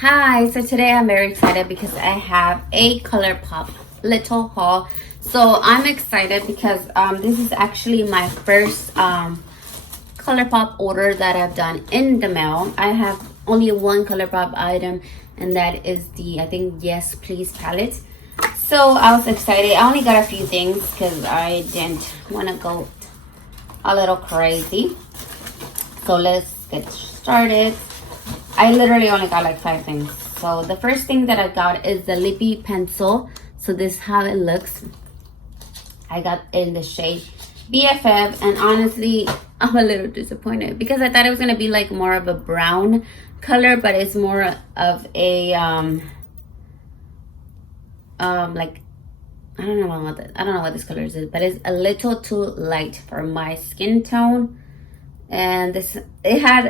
Hi, so today I'm very excited because I have a Colourpop little haul. So I'm excited because this is actually my first Colourpop order that I've done in the mail. I have only one Colourpop item, and that is the, I think, Yes Please palette. So I was excited. I only got a few things because I didn't want to go a little crazy. So let's get started. I literally only got like 5 things. So the first thing that I got is the lippy pencil. So this is how it looks. I got it in the shade BFF, and honestly I'm a little disappointed because I thought it was gonna be like more of a brown color, but it's more of a like I don't know what this color is, but it's a little too light for my skin tone. And this, it had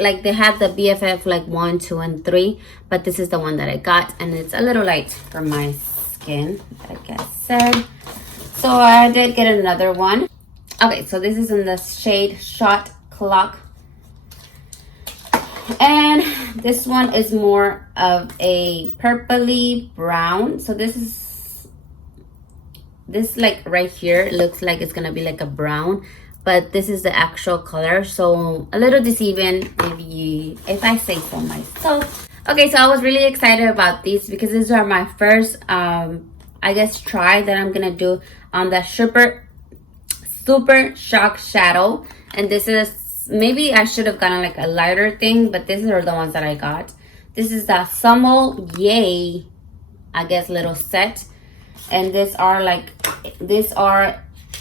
like they had the BFF like 1, 2, and 3, but this is the one that I got, and it's a little light for my skin, like I said. So I did get another one. Okay, so this is in the shade Shot Clock, and this one is more of a purpley brown. So this like right here, it looks like it's gonna be like a brown, but this is the actual color, so a little deceiving if I say so myself. Okay, so I was really excited about these because these are my first I guess try that I'm gonna do on the super shock shadow. And this is, maybe I should have gotten like a lighter thing, but these are the ones that I got. This is the Summel Yay, I guess, little set, and these are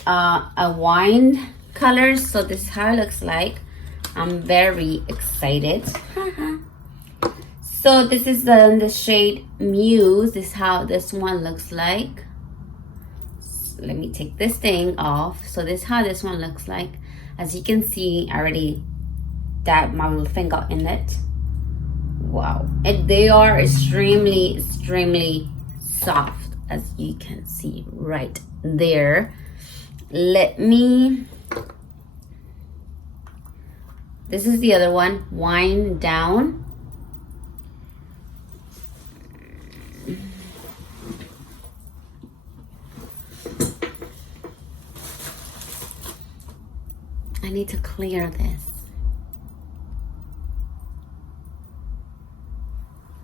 a wine colors. So this is how it looks like. I'm very excited. So this is the shade Muse. This is how this one looks like. So let me take this thing off. So this is how this one looks like. As you can see, I already dabbed my little finger in it. Wow, and they are extremely soft, as you can see right there. This is the other one, Wind Down. I need to clear this.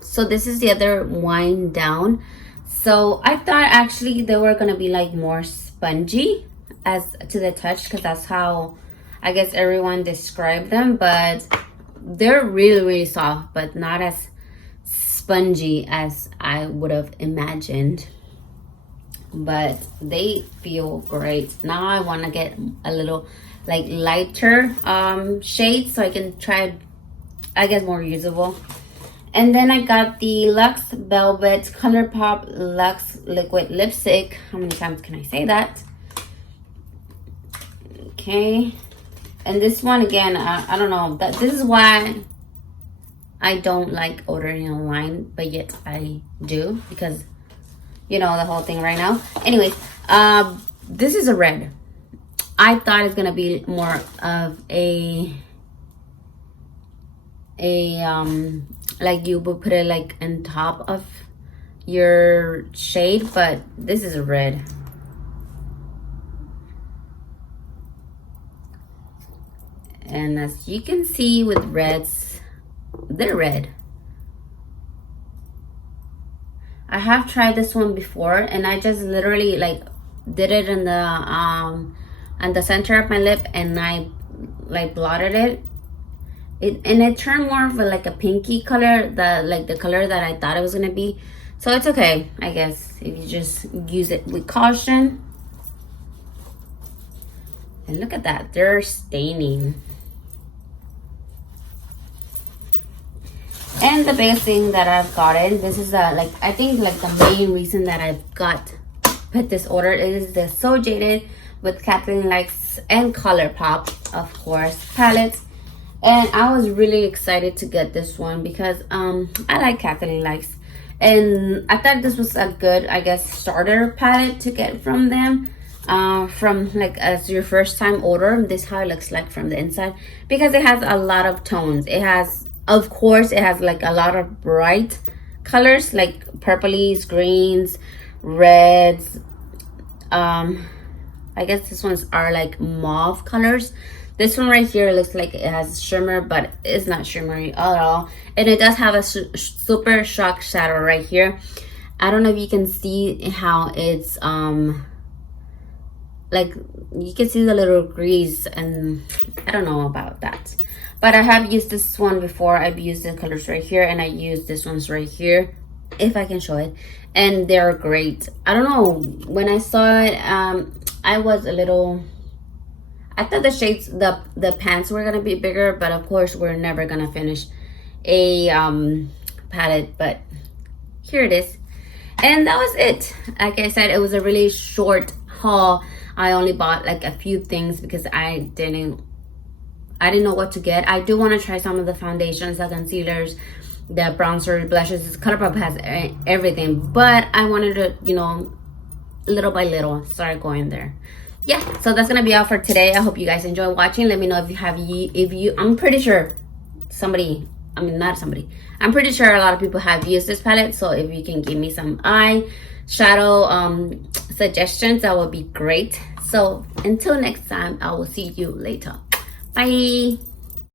So this is the other Wind Down. So I thought actually they were gonna be like more spongy as to the touch, because that's how I guess everyone described them, but they're really soft, but not as spongy as I would have imagined. But they feel great. Now I want to get a little like lighter shade so I can try, I guess, more usable. And then I got the Luxe Velvet Colourpop Luxe Liquid Lipstick. How many times can I say that? Okay. And this one, again, I don't know. This is why I don't like ordering online, but yet I do, because, you know, the whole thing right now. Anyways, this is a red. I thought it's gonna be more of a like you would put it like on top of your shade, but this is a red. And as you can see with reds, they're red. I have tried this one before, and I just literally like did it in the center of my lip, and I like blotted it. It turned more of like a pinky color, the color that I thought it was gonna be. So it's okay, I guess, if you just use it with caution. And look at that, they're staining. And the biggest thing that I've gotten, this is I think like the main reason that I've put this order is the So Jaded with Kathleen Likes and Colourpop, of course, palettes. And I was really excited to get this one because I like Kathleen Likes, and I thought this was a good, I guess, starter palette to get from them. From like as your first time order. This is how it looks like from the inside, because it has a lot of tones. It has Of course, it has like a lot of bright colors, like purplies, greens, reds. I guess these ones are like mauve colors. This one right here looks like it has shimmer, but it's not shimmery at all. And it does have a super shock shadow right here. I don't know if you can see how it's like, you can see the little grease, and I don't know about that. But I have used this one before. I've used the colors right here, and I used this ones right here, if I can show it, and they're great. I don't know, when I saw it, I was a little, I thought the shades, the pants were gonna be bigger, but of course we're never gonna finish a palette. But here it is, and that was it. Like I said, it was a really short haul. I only bought like a few things because I didn't know what to get. I do want to try some of the foundations, the concealers, the bronzer, blushes. Colourpop has everything, but I wanted to, you know, little by little start going there. Yeah, so that's gonna be all for today. I hope you guys enjoy watching. Let me know if you have, I'm pretty sure somebody, I'm pretty sure a lot of people have used this palette. So if you can give me some eye shadow suggestions, that would be great. So until next time, I will see you later. Bye.